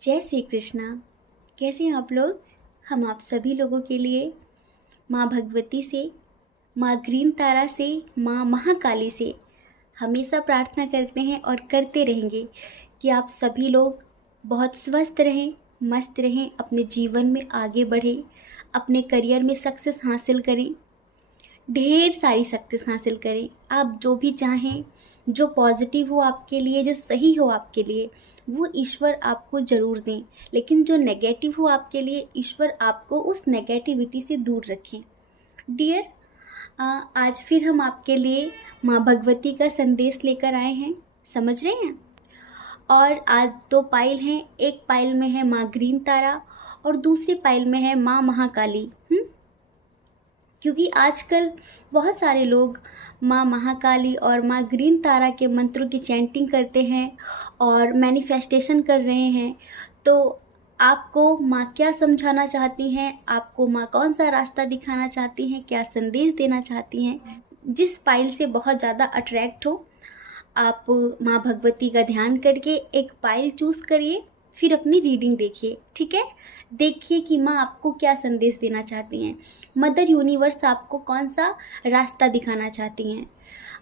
जय श्री कृष्णा। कैसे हैं आप लोग? हम आप सभी लोगों के लिए माँ भगवती से, माँ ग्रीन तारा से, माँ महाकाली से हमेशा प्रार्थना करते हैं और करते रहेंगे कि आप सभी लोग बहुत स्वस्थ रहें, मस्त रहें, अपने जीवन में आगे बढ़ें, अपने करियर में सक्सेस हासिल करें, ढेर सारी सक्सेस हासिल करें। आप जो भी चाहें, जो पॉजिटिव हो आपके लिए, जो सही हो आपके लिए, वो ईश्वर आपको ज़रूर दें। लेकिन जो नेगेटिव हो आपके लिए, ईश्वर आपको उस नेगेटिविटी से दूर रखें। डियर, आज फिर हम आपके लिए माँ भगवती का संदेश लेकर आए हैं। समझ रहे हैं? और आज दो पाइल हैं। एक पाइल में है माँ ग्रीन तारा और दूसरी पाइल में है माँ महाकाली। क्योंकि आजकल बहुत सारे लोग माँ महाकाली और माँ ग्रीन तारा के मंत्रों की चैंटिंग करते हैं और मैनिफेस्टेशन कर रहे हैं। तो आपको माँ क्या समझाना चाहती हैं, आपको माँ कौन सा रास्ता दिखाना चाहती हैं, क्या संदेश देना चाहती हैं, जिस पाइल से बहुत ज़्यादा अट्रैक्ट हो, आप माँ भगवती का ध्यान करके एक पाइल चूज़ करिए, फिर अपनी रीडिंग देखिए। ठीक है? देखिए कि माँ आपको क्या संदेश देना चाहती हैं, मदर यूनिवर्स आपको कौन सा रास्ता दिखाना चाहती हैं।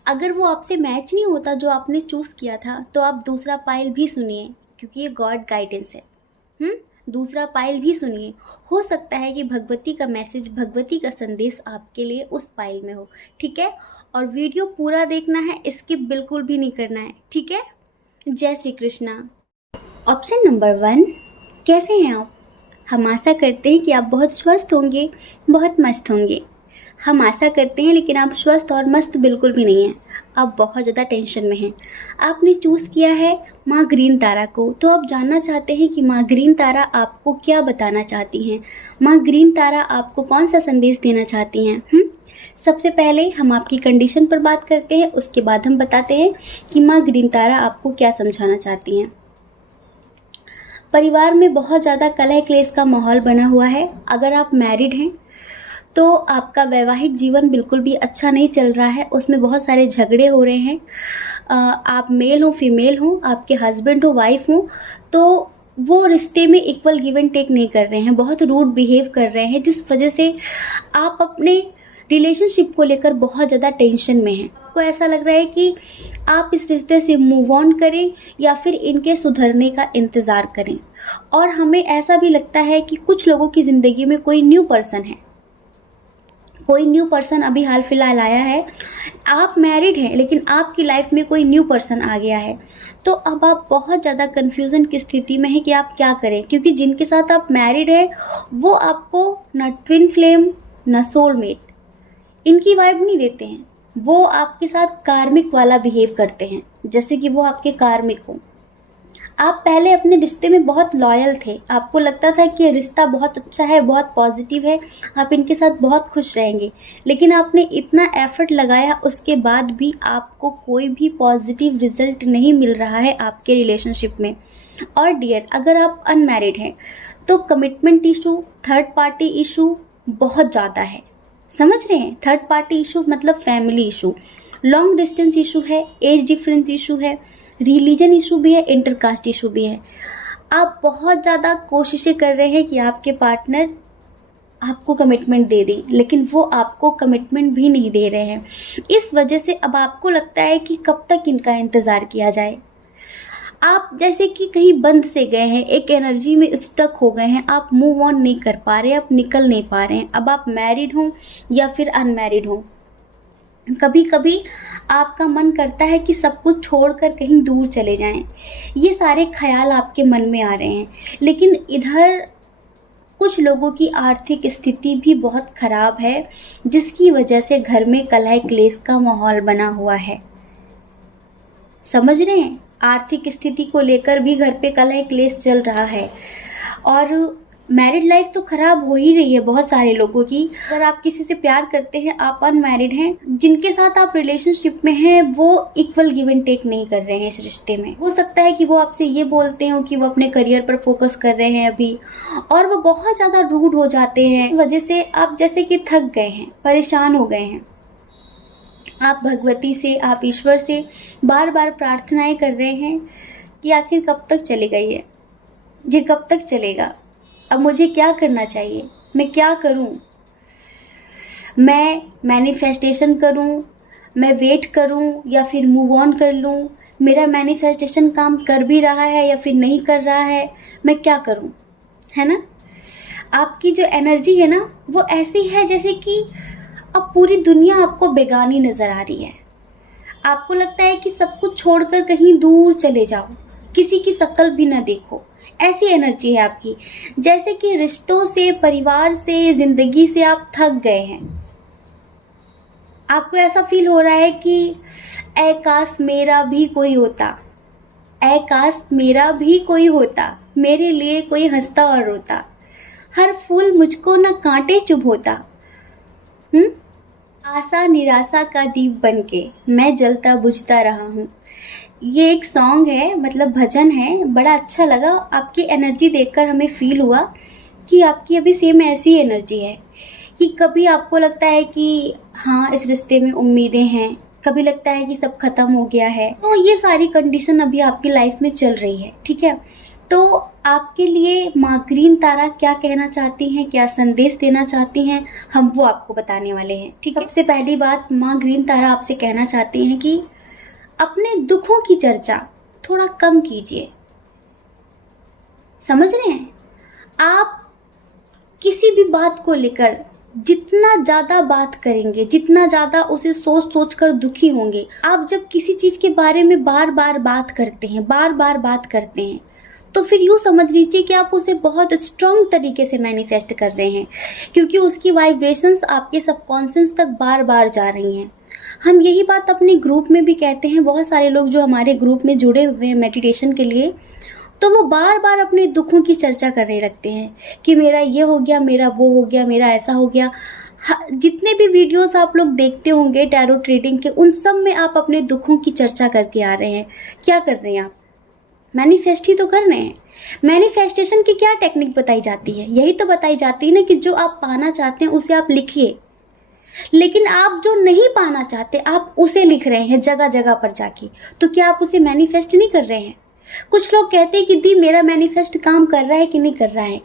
अगर वो आपसे मैच नहीं होता जो आपने चूज़ किया था, तो आप दूसरा पाइल भी सुनिए, क्योंकि ये गॉड गाइडेंस है। दूसरा पाइल भी सुनिए। हो सकता है कि भगवती का मैसेज, भगवती का संदेश आपके लिए उस पाइल में हो। ठीक है? और वीडियो पूरा देखना है, स्किप बिल्कुल भी नहीं करना है। ठीक है? जय श्री कृष्णा। ऑप्शन नंबर 1, कैसे हैं आप? हम आशा करते हैं कि आप बहुत स्वस्थ होंगे, बहुत मस्त होंगे। हम आशा करते हैं, लेकिन आप स्वस्थ और मस्त बिल्कुल भी नहीं हैं। आप बहुत ज़्यादा टेंशन में हैं। आपने चूज़ किया है माँ ग्रीन तारा को, तो आप जानना चाहते हैं कि माँ ग्रीन तारा आपको क्या बताना चाहती हैं, माँ ग्रीन तारा आपको कौन सा संदेश देना चाहती हैं। सबसे पहले हम आपकी कंडीशन पर बात करते हैं, उसके बाद हम बताते हैं कि माँ ग्रीन तारा आपको क्या समझाना चाहती हैं। परिवार में बहुत ज़्यादा कलह क्लेश का माहौल बना हुआ है। अगर आप मैरिड हैं तो आपका वैवाहिक जीवन बिल्कुल भी अच्छा नहीं चल रहा है, उसमें बहुत सारे झगड़े हो रहे हैं। आप मेल हो फीमेल हो, आपके हस्बैंड हो वाइफ हो, तो वो रिश्ते में इक्वल गिव एंड टेक नहीं कर रहे हैं, बहुत रूड बिहेव कर रहे हैं, जिस वजह से आप अपने रिलेशनशिप को लेकर बहुत ज़्यादा टेंशन में हैं। आपको ऐसा लग रहा है कि आप इस रिश्ते से मूव ऑन करें या फिर इनके सुधरने का इंतज़ार करें। और हमें ऐसा भी लगता है कि कुछ लोगों की ज़िंदगी में कोई न्यू पर्सन है, कोई न्यू पर्सन अभी हाल फिलहाल आया है। आप मैरिड हैं, लेकिन आपकी लाइफ में कोई न्यू पर्सन आ गया है। तो अब आप बहुत ज़्यादा कन्फ्यूज़न की स्थिति में हैं कि आप क्या करें, क्योंकि जिनके साथ आप मैरिड हैं वो आपको ना ट्विन फ्लेम, ना सोलमेट, इनकी वाइब नहीं देते हैं। वो आपके साथ कार्मिक वाला बिहेव करते हैं, जैसे कि वो आपके कार्मिक हो। आप पहले अपने रिश्ते में बहुत लॉयल थे, आपको लगता था कि ये रिश्ता बहुत अच्छा है, बहुत पॉजिटिव है, आप इनके साथ बहुत खुश रहेंगे। लेकिन आपने इतना एफर्ट लगाया, उसके बाद भी आपको कोई भी पॉजिटिव रिजल्ट नहीं मिल रहा है आपके रिलेशनशिप में। और डियर, अगर आप अनमैरिड हैं तो commitment issue, third party issue बहुत ज़्यादा है। समझ रहे हैं? थर्ड पार्टी इशू मतलब family issue, long distance issue है, एज डिफरेंस इशू है, रिलीजन इशू भी है, इंटरकास्ट इशू भी है। आप बहुत ज़्यादा कोशिशें कर रहे हैं कि आपके पार्टनर आपको कमिटमेंट दे दें, लेकिन वो आपको कमिटमेंट भी नहीं दे रहे हैं। इस वजह से अब आपको लगता है कि कब तक इनका इंतज़ार किया जाए। आप जैसे कि कहीं बंद से गए हैं, एक एनर्जी में स्टक हो गए हैं, आप मूव ऑन नहीं कर पा रहे, आप निकल नहीं पा रहे हैं। अब आप मैरिड हों या फिर अनमैरिड हों, कभी कभी आपका मन करता है कि सब कुछ छोड़कर कहीं दूर चले जाएं। ये सारे ख्याल आपके मन में आ रहे हैं। लेकिन इधर कुछ लोगों की आर्थिक स्थिति भी बहुत ख़राब है, जिसकी वजह से घर में कलह क्लेश का माहौल बना हुआ है। समझ रहे हैं? आर्थिक स्थिति को लेकर भी घर पे कलह क्लेश चल रहा है। और मैरिड लाइफ तो ख़राब हो ही रही है बहुत सारे लोगों की। अगर आप किसी से प्यार करते हैं, आप अनमैरिड हैं, जिनके साथ आप रिलेशनशिप में हैं वो इक्वल गिव एंड टेक नहीं कर रहे हैं इस रिश्ते में। हो सकता है कि वो आपसे ये बोलते हो कि वो अपने करियर पर फोकस कर रहे हैं अभी, और वो बहुत ज़्यादा रूड हो जाते हैं। इस वजह से आप जैसे कि थक गए हैं, परेशान हो गए हैं। आप भगवती से, आप ईश्वर से बार बार प्रार्थनाएं कर रहे हैं कि आखिर कब तक चलेगा ये। ये कब तक चलेगा? अब मुझे क्या करना चाहिए? मैं क्या करूं? मैं मैनिफेस्टेशन करूं, मैं वेट करूं, या फिर मूव ऑन कर लूं? मेरा मैनिफेस्टेशन काम कर भी रहा है या फिर नहीं कर रहा है? मैं क्या करूं? है ना? आपकी जो एनर्जी है ना, वो ऐसी है जैसे कि अब पूरी दुनिया आपको बेगानी नजर आ रही है। आपको लगता है कि सब कुछ छोड़कर कहीं दूर चले जाओ, किसी की शक्ल भी ना देखो। ऐसी एनर्जी है आपकी, जैसे कि रिश्तों से, परिवार से, जिंदगी से आप थक गए हैं। आपको ऐसा फील हो रहा है कि ऐ काश मेरा भी कोई होता, ऐ काश मेरा भी कोई होता, मेरे लिए कोई हंसता और रोता, हर फूल मुझको न कांटे चुभ होता। आशा निराशा का दीप बनके मैं जलता बुझता रहा हूँ। ये एक सॉन्ग है, मतलब भजन है, बड़ा अच्छा लगा। आपकी एनर्जी देखकर हमें फील हुआ कि आपकी अभी सेम ऐसी एनर्जी है कि कभी आपको लगता है कि हाँ इस रिश्ते में उम्मीदें हैं, कभी लगता है कि सब खत्म हो गया है। तो ये सारी कंडीशन अभी आपकी लाइफ में चल रही है, ठीक है। तो आपके लिए माँ ग्रीन तारा क्या कहना चाहती हैं, क्या संदेश देना चाहती हैं, हम वो आपको बताने वाले हैं, ठीक है। सबसे पहली बात, माँ ग्रीन तारा आपसे कहना चाहती हैं कि अपने दुखों की चर्चा थोड़ा कम कीजिए। समझ रहे हैं? आप किसी भी बात को लेकर जितना ज़्यादा बात करेंगे, जितना ज़्यादा उसे सोच सोच कर दुखी होंगे, आप जब किसी चीज़ के बारे में बार बार बात करते हैं, बार बार बात करते हैं, तो फिर यूँ समझ लीजिए कि आप उसे बहुत स्ट्रॉन्ग तरीके से मैनिफेस्ट कर रहे हैं, क्योंकि उसकी वाइब्रेशंस आपके सबकॉन्शियस तक बार बार जा रही हैं। हम यही बात अपने ग्रुप में भी कहते हैं। बहुत सारे लोग जो हमारे ग्रुप में जुड़े हुए हैं मेडिटेशन के लिए, तो वो बार बार अपने दुखों की चर्चा करने लगते हैं कि मेरा ये हो गया, मेरा वो हो गया, मेरा ऐसा हो गया। जितने भी वीडियोस आप लोग देखते होंगे टैरोट रीडिंग के, उन सब में आप अपने दुखों की चर्चा करके आ रहे हैं। क्या कर रहे हैं आप? मैनिफेस्ट ही तो कर रहे हैं। मैनिफेस्टेशन की क्या टेक्निक बताई जाती है? यही तो बताई जाती है ना कि जो आप पाना चाहते हैं उसे आप लिखिए। लेकिन आप जो नहीं पाना चाहते आप उसे लिख रहे हैं जगह जगह पर जाके, तो क्या आप उसे मैनिफेस्ट नहीं कर रहे हैं? कुछ लोग कहते हैं कि दी मेरा मैनिफेस्ट काम कर रहा है कि नहीं कर रहा है।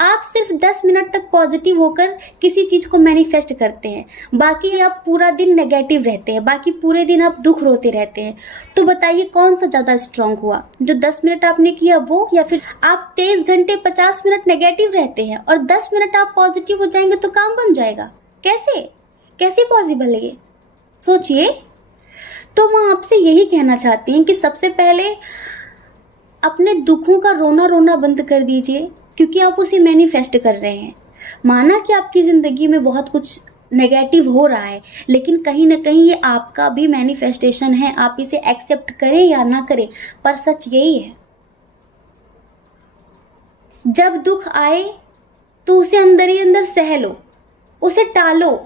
आप सिर्फ 10 मिनट तक पॉजिटिव होकर किसी चीज़ को मैनिफेस्ट करते हैं, बाकी आप पूरा दिन नेगेटिव रहते हैं, बाकी पूरे दिन आप दुख रोते रहते हैं। तो बताइए कौन सा ज़्यादा स्ट्रांग हुआ, जो 10 मिनट आपने किया वो, या फिर आप 23 घंटे 50 मिनट नेगेटिव रहते हैं और 10 मिनट आप पॉजिटिव हो जाएंगे तो काम बन जाएगा? कैसे कैसे पॉसिबल है ये? सोचिए। तो मैं आपसे यही कहना चाहती हैं कि सबसे पहले अपने दुखों का रोना रोना बंद कर दीजिए, क्योंकि आप उसे मैनिफेस्ट कर रहे हैं। माना कि आपकी ज़िंदगी में बहुत कुछ नेगेटिव हो रहा है, लेकिन कहीं ना कहीं ये आपका भी मैनिफेस्टेशन है। आप इसे एक्सेप्ट करें या ना करें, पर सच यही है। जब दुख आए तो उसे अंदर ही अंदर सह लो, उसे टालो।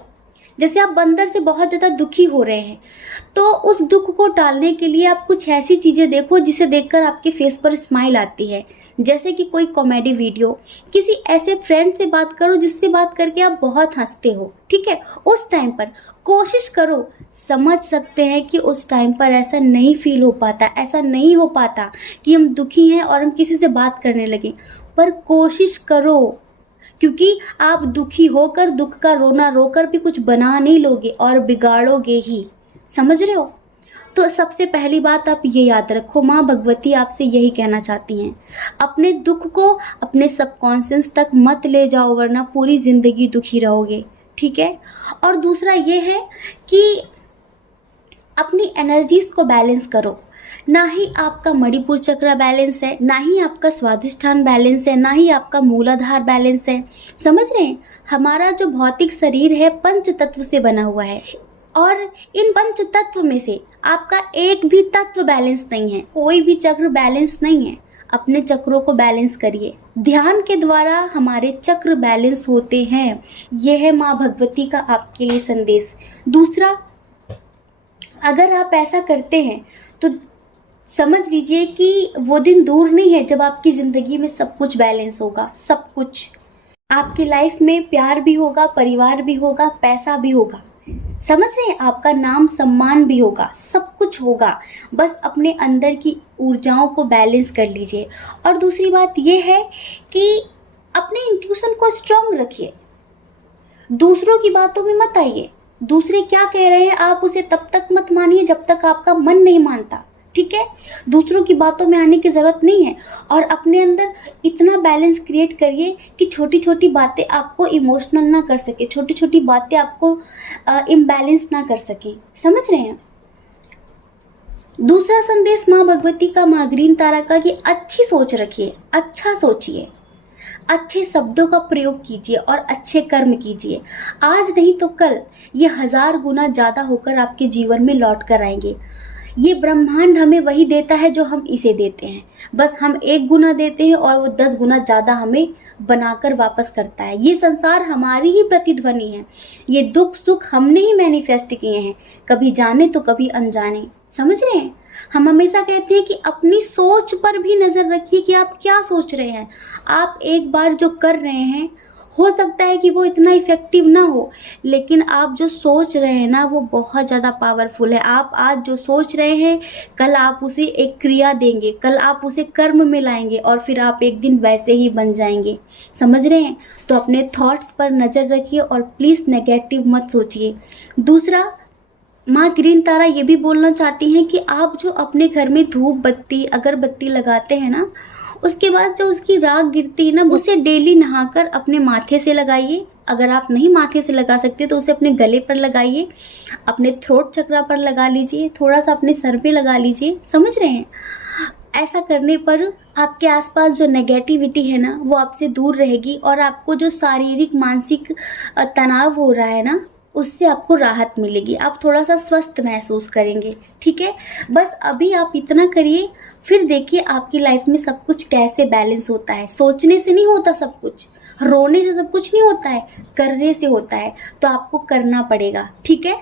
जैसे आप अंदर से बहुत ज़्यादा दुखी हो रहे हैं, तो उस दुख को टालने के लिए आप कुछ ऐसी चीज़ें देखो जिसे देखकर आपके फेस पर स्माइल आती है। जैसे कि कोई कॉमेडी वीडियो, किसी ऐसे फ्रेंड से बात करो जिससे बात करके आप बहुत हंसते हो, ठीक है। उस टाइम पर कोशिश करो। समझ सकते हैं कि उस टाइम पर ऐसा नहीं फील हो पाता, ऐसा नहीं हो पाता कि हम दुखी हैं और हम किसी से बात करने लगे, पर कोशिश करो, क्योंकि आप दुखी होकर दुख का रोना रोकर भी कुछ बना नहीं लोगे और बिगाड़ोगे ही। समझ रहे हो? तो सबसे पहली बात आप ये याद रखो, माँ भगवती आपसे यही कहना चाहती हैं, अपने दुख को अपने सबकॉन्शियस तक मत ले जाओ, वरना पूरी ज़िंदगी दुखी रहोगे, ठीक है। और दूसरा ये है कि अपनी एनर्जीज को बैलेंस करो। ना ही आपका मणिपुर चक्र बैलेंस है, ना ही आपका स्वाधिष्ठान बैलेंस है, ना ही आपका मूलाधार बैलेंस है। समझ रहे हैं? हमारा जो भौतिक शरीर है पंच तत्व से बना हुआ है, और इन पंच तत्व में से आपका एक भी तत्व बैलेंस नहीं है, कोई भी चक्र बैलेंस नहीं है। अपने चक्रों को बैलेंस करिए। ध्यान के द्वारा हमारे चक्र बैलेंस होते हैं। यह है माँ भगवती का आपके लिए संदेश। दूसरा, अगर आप ऐसा करते हैं तो समझ लीजिए कि वो दिन दूर नहीं है जब आपकी ज़िंदगी में सब कुछ बैलेंस होगा। सब कुछ आपकी लाइफ में, प्यार भी होगा, परिवार भी होगा, पैसा भी होगा। समझ रहे हैं? आपका नाम सम्मान भी होगा, सब कुछ होगा, बस अपने अंदर की ऊर्जाओं को बैलेंस कर लीजिए। और दूसरी बात ये है कि अपने इंट्यूशन को स्ट्रांग रखिए, दूसरों की बातों में मत आइए। दूसरे क्या कह रहे हैं आप उसे तब तक मत मानिए जब तक आपका मन नहीं मानता, ठीक है? दूसरों की बातों में आने की ज़रूरत नहीं है। और अपने अंदर इतना बैलेंस क्रिएट करिए कि छोटी छोटी बातें आपको इमोशनल ना कर सके, छोटी छोटी बातें आपको इम्बैलेंस ना कर सके। समझ रहे हैं? दूसरा संदेश माँ भगवती का, माँ ग्रीन तारा का, कि अच्छी सोच रखिए, अच्छा सोचिए, अच्छे शब्दों का प्रयोग कीजिए और अच्छे कर्म कीजिए। आज नहीं तो कल ये 1000 गुना ज़्यादा होकर आपके जीवन में लौट कर आएंगे। ये ब्रह्मांड हमें वही देता है जो हम इसे देते हैं, बस हम 1 गुना देते हैं और वो 10 गुना ज़्यादा हमें बनाकर वापस करता है। ये संसार हमारी ही प्रतिध्वनि है, ये दुख सुख हमने ही मैनिफेस्ट किए हैं, कभी जाने तो कभी अनजाने। समझ रहे हैं? हम हमेशा कहते हैं कि अपनी सोच पर भी नज़र रखिए कि आप क्या सोच रहे हैं। आप एक बार जो कर रहे हैं, हो सकता है कि वो इतना इफ़ेक्टिव ना हो, लेकिन आप जो सोच रहे हैं ना, वो बहुत ज़्यादा पावरफुल है। आप आज जो सोच रहे हैं, कल आप उसे एक क्रिया देंगे, कल आप उसे कर्म में लाएंगे और फिर आप एक दिन वैसे ही बन जाएंगे। समझ रहे हैं? तो अपने थॉट्स पर नज़र रखिए और प्लीज़ नेगेटिव मत सोचिए। दूसरा, माँ ग्रीन तारा ये भी बोलना चाहती हैं कि आप जो अपने घर में धूप बत्ती अगरबत्ती लगाते हैं ना, उसके बाद जो उसकी राख गिरती है ना, उसे डेली नहाकर अपने माथे से लगाइए। अगर आप नहीं माथे से लगा सकते तो उसे अपने गले पर लगाइए, अपने थ्रोट चक्रा पर लगा लीजिए, थोड़ा सा अपने सर पे लगा लीजिए। समझ रहे हैं? ऐसा करने पर आपके आसपास जो नेगेटिविटी है ना, वो आपसे दूर रहेगी और आपको जो शारीरिक मानसिक तनाव हो रहा है ना, उससे आपको राहत मिलेगी। आप थोड़ा सा स्वस्थ महसूस करेंगे, ठीक है? बस अभी आप इतना करिए, फिर देखिए आपकी लाइफ में सब कुछ कैसे बैलेंस होता है। सोचने से नहीं होता सब कुछ, रोने से सब कुछ नहीं होता है, करने से होता है। तो आपको करना पड़ेगा, ठीक है?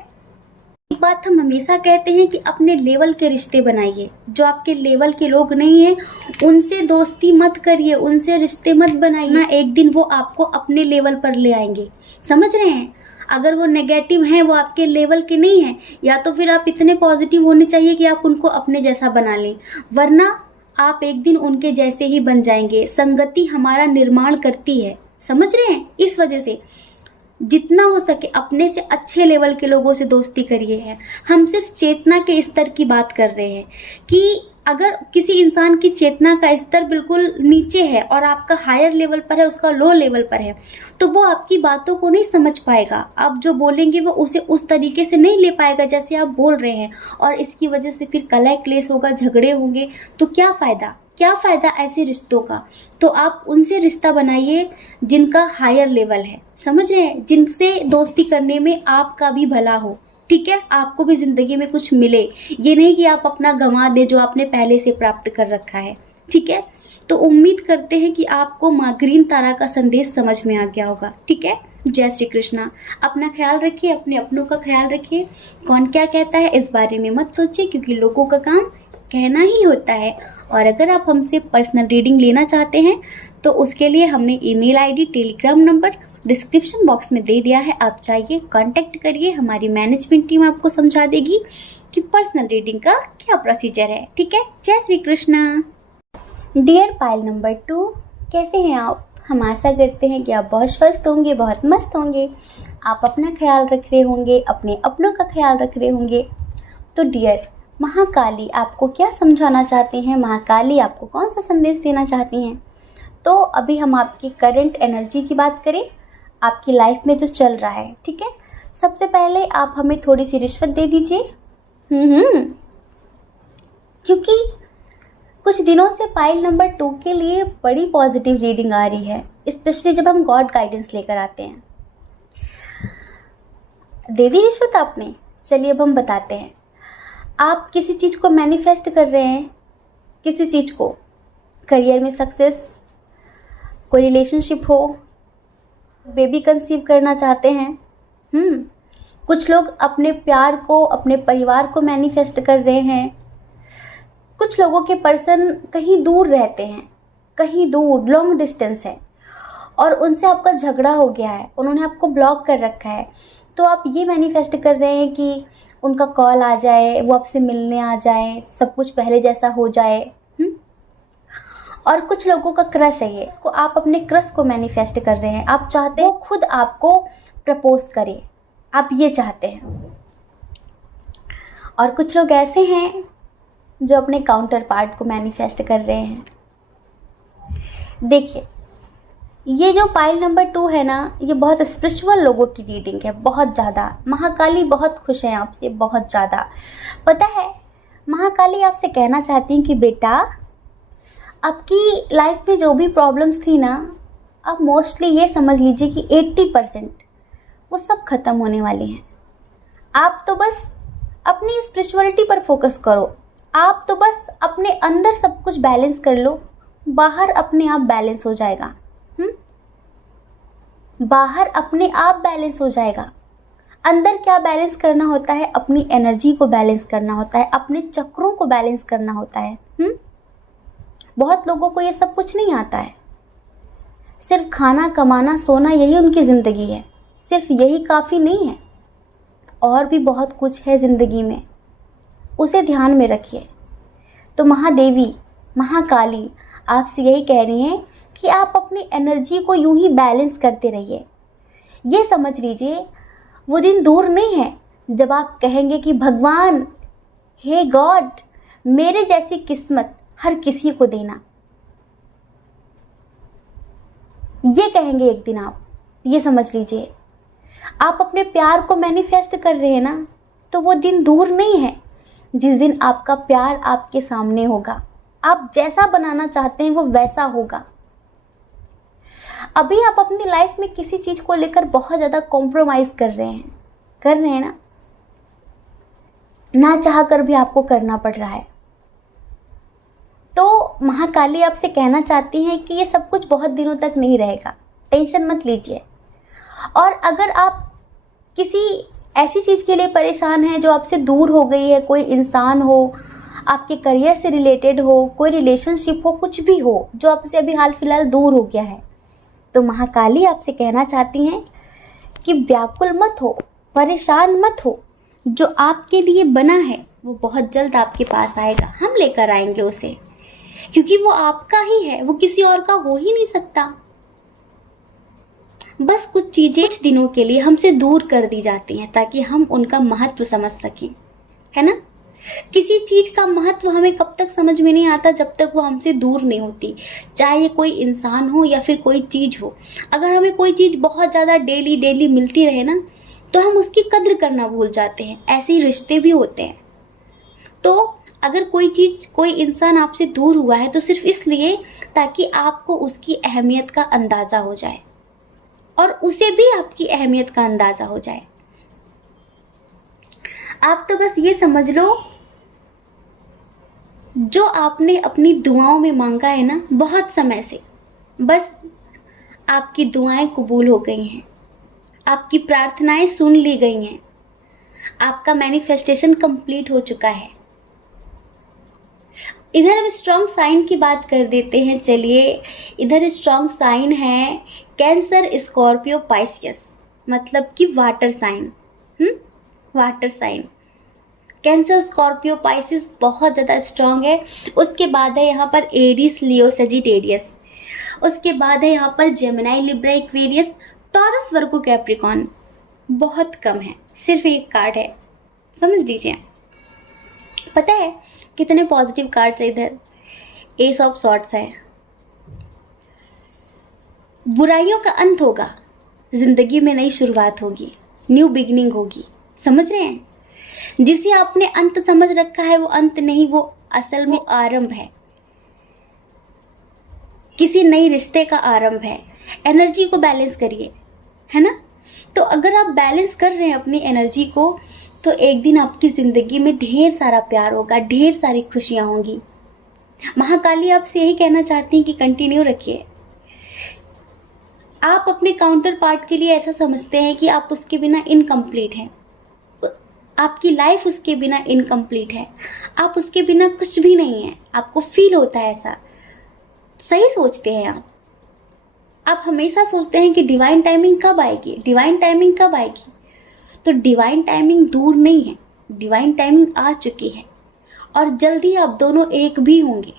एक बात हम हमेशा कहते हैं कि अपने लेवल के रिश्ते बनाइए। जो आपके लेवल के लोग नहीं हैं, उनसे दोस्ती मत करिए, उनसे रिश्ते मत बनाइए ना, एक दिन वो आपको अपने लेवल पर ले आएंगे। समझ रहे हैं? अगर वो नेगेटिव हैं, वो आपके लेवल के नहीं हैं, या तो फिर आप इतने पॉजिटिव होने चाहिए कि आप उनको अपने जैसा बना लें, वरना आप एक दिन उनके जैसे ही बन जाएंगे। संगति हमारा निर्माण करती है, समझ रहे हैं? इस वजह से जितना हो सके अपने से अच्छे लेवल के लोगों से दोस्ती करिए। है, हम सिर्फ चेतना के स्तर की बात कर रहे हैं कि अगर किसी इंसान की चेतना का स्तर बिल्कुल नीचे है और आपका हायर लेवल पर है, उसका लो लेवल पर है, तो वो आपकी बातों को नहीं समझ पाएगा। आप जो बोलेंगे वो उसे उस तरीके से नहीं ले पाएगा जैसे आप बोल रहे हैं, और इसकी वजह से फिर कलह क्लेश होगा, झगड़े होंगे। तो क्या फ़ायदा, क्या फ़ायदा ऐसे रिश्तों का? तो आप उनसे रिश्ता बनाइए जिनका हायर लेवल है, समझ रहे हैं? जिनसे दोस्ती करने में आपका भी भला हो, ठीक है? आपको भी ज़िंदगी में कुछ मिले, ये नहीं कि आप अपना गंवा दे जो आपने पहले से प्राप्त कर रखा है, ठीक है? तो उम्मीद करते हैं कि आपको माँ ग्रीन तारा का संदेश समझ में आ गया होगा, ठीक है? जय श्री कृष्णा। अपना ख्याल रखिए, अपने अपनों का ख्याल रखिए। कौन क्या कहता है इस बारे में मत सोचिए, क्योंकि लोगों का काम कहना ही होता है। और अगर आप हमसे पर्सनल रीडिंग लेना चाहते हैं तो उसके लिए हमने email ID, Telegram number description box में दे दिया है। आप चाहिए कांटेक्ट करिए, हमारी मैनेजमेंट टीम आपको समझा देगी कि पर्सनल रीडिंग का क्या प्रोसीजर है, ठीक है? जय Shri Krishna. Dear pile number 2, कैसे हैं आप? हम आशा करते हैं कि आप बहुत स्वस्थ होंगे, बहुत मस्त होंगे, आप अपना ख्याल रख रहे होंगे, अपने अपनों का ख्याल रख रहे होंगे। तो डियर महाकाली आपको क्या समझाना चाहती हैं? महाकाली आपको कौन सा संदेश देना चाहती हैं? तो अभी हम आपकी करंट एनर्जी की बात करें, आपकी लाइफ में जो चल रहा है, ठीक है? सबसे पहले आप हमें थोड़ी सी रिश्वत दे दीजिए। क्योंकि कुछ दिनों से पाइल नंबर 2 के लिए बड़ी पॉजिटिव रीडिंग आ रही है, स्पेशली जब हम गॉड गाइडेंस लेकर आते हैं। दे दी रिश्वत आपने? चलिए अब हम बताते हैं। आप किसी चीज़ को मैनिफेस्ट कर रहे हैं, किसी चीज़ को, करियर में सक्सेस, कोई रिलेशनशिप हो, बेबी कंसीव करना चाहते हैं। कुछ लोग अपने प्यार को, अपने परिवार को मैनिफेस्ट कर रहे हैं। कुछ लोगों के पर्सन कहीं दूर रहते हैं, कहीं दूर, लॉन्ग डिस्टेंस है, और उनसे आपका झगड़ा हो गया है, उन्होंने आपको ब्लॉक कर रखा है। तो आप ये मैनिफेस्ट कर रहे हैं कि उनका कॉल आ जाए, वो आपसे मिलने आ जाए, सब कुछ पहले जैसा हो जाए। और कुछ लोगों का क्रश है, ये को आप अपने क्रश को मैनिफेस्ट कर रहे हैं। आप चाहते हैं वो खुद आपको प्रपोज करे, आप ये चाहते हैं। और कुछ लोग ऐसे हैं जो अपने काउंटर पार्ट को मैनिफेस्ट कर रहे हैं। देखिए, ये जो पाइल नंबर 2 है ना, ये बहुत स्पिरिचुअल लोगों की रीडिंग है, बहुत ज़्यादा। महाकाली बहुत खुश हैं आपसे, बहुत ज़्यादा। पता है, महाकाली आपसे कहना चाहती हैं कि बेटा, आपकी लाइफ में जो भी प्रॉब्लम्स थी ना, अब मोस्टली ये समझ लीजिए कि 80% वो सब खत्म होने वाली हैं। आप तो बस अपनी स्पिरिचुअलिटी पर फोकस करो, आप तो बस अपने अंदर सब कुछ बैलेंस कर लो, बाहर अपने आप बैलेंस हो जाएगा। बाहर अपने आप बैलेंस हो जाएगा। अंदर क्या बैलेंस करना होता है? अपनी एनर्जी को बैलेंस करना होता है, अपने चक्रों को बैलेंस करना होता है। बहुत लोगों को ये सब कुछ नहीं आता है। सिर्फ खाना, कमाना, सोना, यही उनकी ज़िंदगी है। सिर्फ यही काफ़ी नहीं है, और भी बहुत कुछ है ज़िंदगी में, उसे ध्यान में रखिए। तो महादेवी, महाकाली आपसे यही कह रही हैं कि आप अपनी एनर्जी को यूं ही बैलेंस करते रहिए। ये समझ लीजिए, वो दिन दूर नहीं है जब आप कहेंगे कि भगवान, हे गॉड, मेरे जैसी किस्मत हर किसी को देना। ये कहेंगे एक दिन आप, ये समझ लीजिए। आप अपने प्यार को मैनिफेस्ट कर रहे हैं ना, तो वो दिन दूर नहीं है जिस दिन आपका प्यार आपके सामने होगा। आप जैसा बनाना चाहते हैं वो वैसा होगा। अभी आप अपनी लाइफ में किसी चीज़ को लेकर बहुत ज़्यादा कॉम्प्रोमाइज़ कर रहे हैं ना चाह कर भी आपको करना पड़ रहा है। तो महाकाली आपसे कहना चाहती हैं कि ये सब कुछ बहुत दिनों तक नहीं रहेगा, टेंशन मत लीजिए। और अगर आप किसी ऐसी चीज़ के लिए परेशान हैं जो आपसे दूर हो गई है, कोई इंसान हो, आपके करियर से रिलेटेड हो, कोई रिलेशनशिप हो, कुछ भी हो जो आपसे अभी हाल फिलहाल दूर हो गया है, तो महाकाली आपसे कहना चाहती हैं कि व्याकुल मत हो, परेशान मत हो। जो आपके लिए बना है वो बहुत जल्द आपके पास आएगा। हम लेकर आएंगे उसे, क्योंकि वो आपका ही है, वो किसी और का हो ही नहीं सकता। बस कुछ चीज़ें कुछ दिनों के लिए हमसे दूर कर दी जाती हैं ताकि हम उनका महत्व समझ सकें, है ना। किसी चीज़ का महत्व हमें कब तक समझ में नहीं आता, जब तक वो हमसे दूर नहीं होती। चाहे ये कोई इंसान हो या फिर कोई चीज़ हो। अगर हमें कोई चीज़ बहुत ज़्यादा डेली मिलती रहे ना, तो हम उसकी कद्र करना भूल जाते हैं। ऐसे ही रिश्ते भी होते हैं। तो अगर कोई चीज़, कोई इंसान आपसे दूर हुआ है तो सिर्फ इसलिए ताकि आपको उसकी अहमियत का अंदाज़ा हो जाए और उसे भी आपकी अहमियत का अंदाज़ा हो जाए। आप तो बस ये समझ लो, जो आपने अपनी दुआओं में मांगा है ना बहुत समय से, बस आपकी दुआएं कबूल हो गई हैं, आपकी प्रार्थनाएं सुन ली गई हैं, आपका मैनिफेस्टेशन कंप्लीट हो चुका है। इधर हम स्ट्रॉन्ग साइन की बात कर देते हैं। चलिए, इधर स्ट्रॉन्ग साइन है कैंसर, स्कॉर्पियो, पाइसियस, मतलब कि water sign. Water sign Cancer, Scorpio, Pisces बहुत ज़्यादा स्ट्रॉन्ग है। उसके बाद है यहाँ पर एरीज, लियो, सेजिटेरियस। उसके बाद है यहाँ पर जेमिनाई, लिब्रा, एक्वेरियस, टॉरस, वर्गो, कैप्रिकॉन। बहुत कम है, सिर्फ एक कार्ड है, समझ लीजिए। पता है कितने पॉजिटिव कार्ड्स है इधर? एस ऑफ सॉर्ड्स है। बुराइयों का अंत होगा, जिंदगी में नई शुरुआत होगी, न्यू बिगिनिंग होगी। समझ रहे हैं? जिसे आपने अंत समझ रखा है वो अंत नहीं, वो असल में आरंभ है, किसी नई रिश्ते का आरंभ है। एनर्जी को बैलेंस करिए, है ना। तो अगर आप बैलेंस कर रहे हैं अपनी एनर्जी को, तो एक दिन आपकी ज़िंदगी में ढेर सारा प्यार होगा, ढेर सारी खुशियाँ होंगी। महाकाली आपसे यही कहना चाहती हैं कि कंटिन्यू रखिए। आप अपने काउंटर पार्ट के लिए ऐसा समझते हैं कि आप उसके बिना इनकम्प्लीट हैं, आपकी लाइफ उसके बिना इनकम्प्लीट है, आप उसके बिना कुछ भी नहीं है। आपको फील होता है ऐसा, सही सोचते हैं आप हमेशा सोचते हैं कि डिवाइन टाइमिंग कब आएगी, डिवाइन टाइमिंग कब आएगी। तो डिवाइन टाइमिंग दूर नहीं है, डिवाइन टाइमिंग आ चुकी है और जल्दी आप दोनों एक भी होंगे,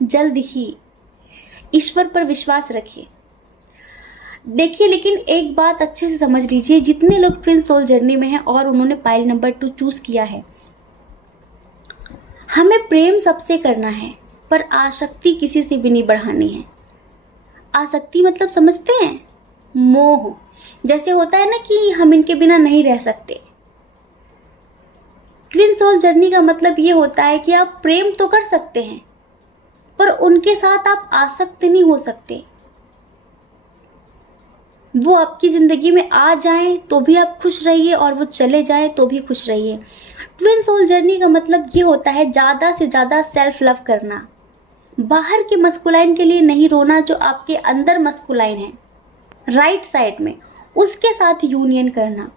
जल्द ही। ईश्वर पर विश्वास रखिए। देखिए, लेकिन एक बात अच्छे से समझ लीजिए, जितने लोग ट्विन सोल जर्नी में हैं और उन्होंने पाइल नंबर 2 चूज किया है, हमें प्रेम सबसे करना है पर आसक्ति किसी से भी नहीं बढ़ानी है। आसक्ति मतलब समझते हैं? मोह। जैसे होता है ना कि हम इनके बिना नहीं रह सकते। ट्विन सोल जर्नी का मतलब ये होता है कि आप प्रेम तो कर सकते हैं पर उनके साथ आप आसक्त नहीं हो सकते। वो आपकी जिंदगी में आ जाएं तो भी आप खुश रहिए और वो चले जाएं तो भी खुश रहिए। ट्विन सोल जर्नी का मतलब ये होता है ज़्यादा से ज़्यादा सेल्फ लव करना, बाहर के मस्कुलाइन के लिए नहीं रोना, जो आपके अंदर मस्कुलाइन है राइट साइड में, उसके साथ यूनियन करना।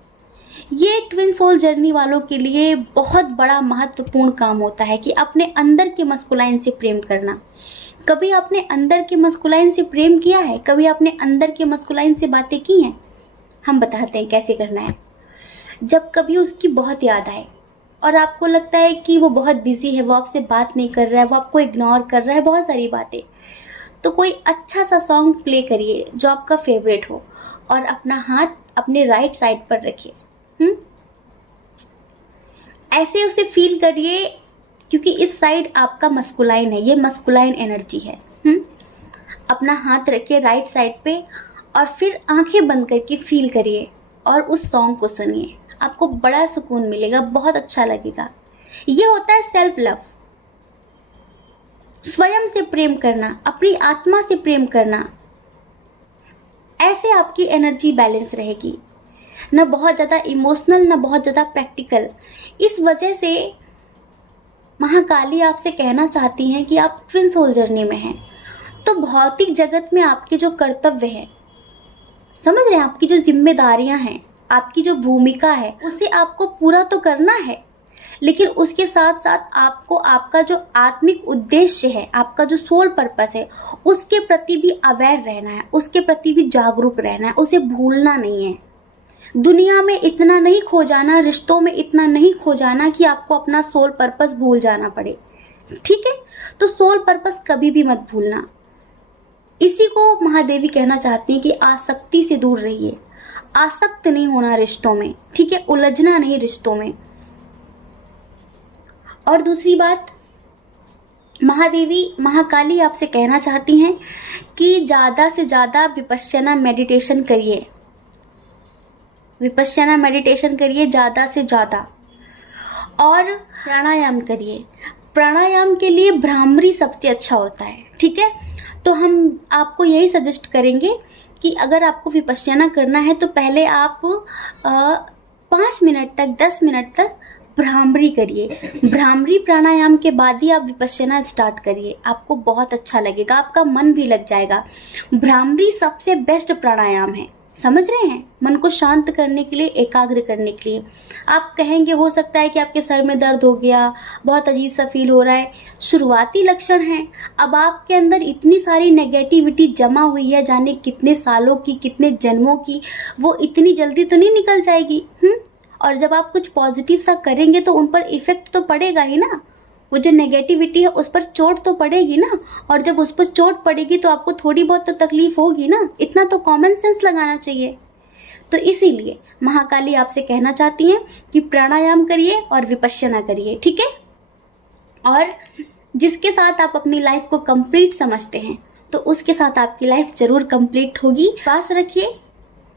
ये ट्विन सोल जर्नी वालों के लिए बहुत बड़ा महत्वपूर्ण काम होता है कि अपने अंदर के मस्कुलाइन से प्रेम करना। कभी आपने अंदर के मस्कुलाइन से प्रेम किया है? कभी आपने अंदर के मस्कुलाइन से बातें की हैं? हम बताते हैं कैसे करना है। जब कभी उसकी बहुत याद आए और आपको लगता है कि वो बहुत बिजी है, वो आपसे बात नहीं कर रहा है, वो आपको इग्नोर कर रहा है, बहुत सारी बातें, तो कोई अच्छा सा सॉन्ग प्ले करिए जो आपका फेवरेट हो और अपना हाथ अपने राइट साइड पर रखिए। ऐसे उसे फील करिए, क्योंकि इस साइड आपका मस्कुलाइन है, ये मस्कुलाइन एनर्जी है। अपना हाथ रखिए राइट साइड पे और फिर आंखें बंद करके फील करिए और उस सॉन्ग को सुनिए। आपको बड़ा सुकून मिलेगा, बहुत अच्छा लगेगा। ये होता है सेल्फ लव, स्वयं से प्रेम करना, अपनी आत्मा से प्रेम करना। ऐसे आपकी एनर्जी बैलेंस रहेगी, ना बहुत ज़्यादा इमोशनल, ना बहुत ज़्यादा प्रैक्टिकल। इस वजह से महाकाली आपसे कहना चाहती हैं कि आप ट्विन सोल जर्नी में हैं, तो भौतिक जगत में आपके जो कर्तव्य हैं, समझ रहे हैं, आपकी जो जिम्मेदारियां हैं, आपकी जो भूमिका है, उसे आपको पूरा तो करना है, लेकिन उसके साथ साथ आपको आपका जो आत्मिक उद्देश्य है, आपका जो सोल पर्पस है, उसके प्रति भी अवेयर रहना है, उसके प्रति भी जागरूक रहना है, उसे भूलना नहीं है। दुनिया में इतना नहीं खो जाना, रिश्तों में इतना नहीं खो जाना कि आपको अपना सोल पर्पस भूल जाना पड़े। ठीक है, तो सोल पर्पस कभी भी मत भूलना। इसी को महादेवी कहना चाहती हैं कि आसक्ति से दूर रहिए, आसक्त नहीं होना रिश्तों में, ठीक है, उलझना नहीं रिश्तों में। और दूसरी बात, महादेवी महाकाली आपसे कहना चाहती हैं कि ज़्यादा से ज़्यादा विपश्यना मेडिटेशन करिए, विपश्यना मेडिटेशन करिए ज़्यादा से ज़्यादा, और प्राणायाम करिए। प्राणायाम के लिए भ्रामरी सबसे अच्छा होता है, ठीक है। तो हम आपको यही सजेस्ट करेंगे कि अगर आपको विपश्यना करना है तो पहले आप 5 मिनट तक, 10 मिनट तक भ्रामरी करिए। भ्रामरी प्राणायाम के बाद ही आप विपश्यना स्टार्ट करिए, आपको बहुत अच्छा लगेगा, आपका मन भी लग जाएगा। भ्रामरी सबसे बेस्ट प्राणायाम है, समझ रहे हैं, मन को शांत करने के लिए, एकाग्र करने के लिए। आप कहेंगे हो सकता है कि आपके सर में दर्द हो गया, बहुत अजीब सा फील हो रहा है, शुरुआती लक्षण हैं। अब आपके अंदर इतनी सारी नेगेटिविटी जमा हुई है, जाने कितने सालों की, कितने जन्मों की, वो इतनी जल्दी तो नहीं निकल जाएगी। और जब आप कुछ पॉजिटिव सा करेंगे तो उन पर इफेक्ट तो पड़ेगा ही ना, वो जो नेगेटिविटी है उस पर चोट तो पड़ेगी ना, और जब उस पर चोट पड़ेगी तो आपको थोड़ी बहुत तो तकलीफ होगी ना, इतना तो कॉमन सेंस लगाना चाहिए। तो इसीलिए महाकाली आपसे कहना चाहती हैं कि प्राणायाम करिए और विपश्यना करिए, ठीक है। और जिसके साथ आप अपनी लाइफ को कंप्लीट समझते हैं तो उसके साथ आपकी लाइफ जरूर कंप्लीट होगी। विश्वास रखिए,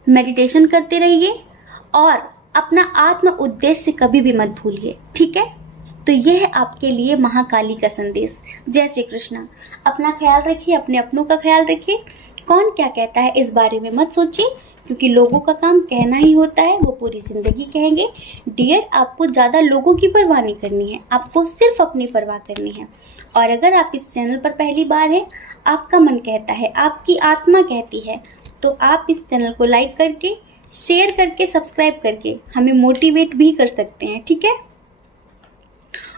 मेडिटेशन करते रहिए और अपना आत्म उद्देश्य कभी भी मत भूलिए, ठीक है। तो यह है आपके लिए महाकाली का संदेश। जय श्री कृष्णा। अपना ख्याल रखिए, अपने अपनों का ख्याल रखिए। कौन क्या कहता है इस बारे में मत सोचिए, क्योंकि लोगों का काम कहना ही होता है, वो पूरी जिंदगी कहेंगे। डियर, आपको ज़्यादा लोगों की परवाह नहीं करनी है, आपको सिर्फ अपनी परवाह करनी है। और अगर आप इस चैनल पर पहली बार हैं, आपका मन कहता है, आपकी आत्मा कहती है, तो आप इस चैनल को लाइक करके, शेयर करके, सब्सक्राइब करके हमें मोटिवेट भी कर सकते हैं, ठीक है।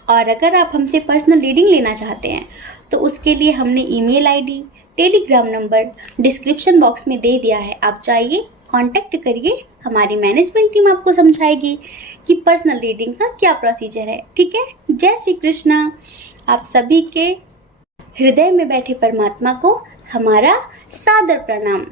और अगर आप हमसे पर्सनल रीडिंग लेना चाहते हैं तो उसके लिए हमने email ID, Telegram number description box में दे दिया है। आप जाइए, कांटेक्ट करिए, हमारी मैनेजमेंट टीम आपको समझाएगी कि पर्सनल रीडिंग का क्या प्रोसीजर है। ठीक है। जय श्री कृष्णा। आप सभी के हृदय में बैठे परमात्मा को हमारा सादर प्रणाम।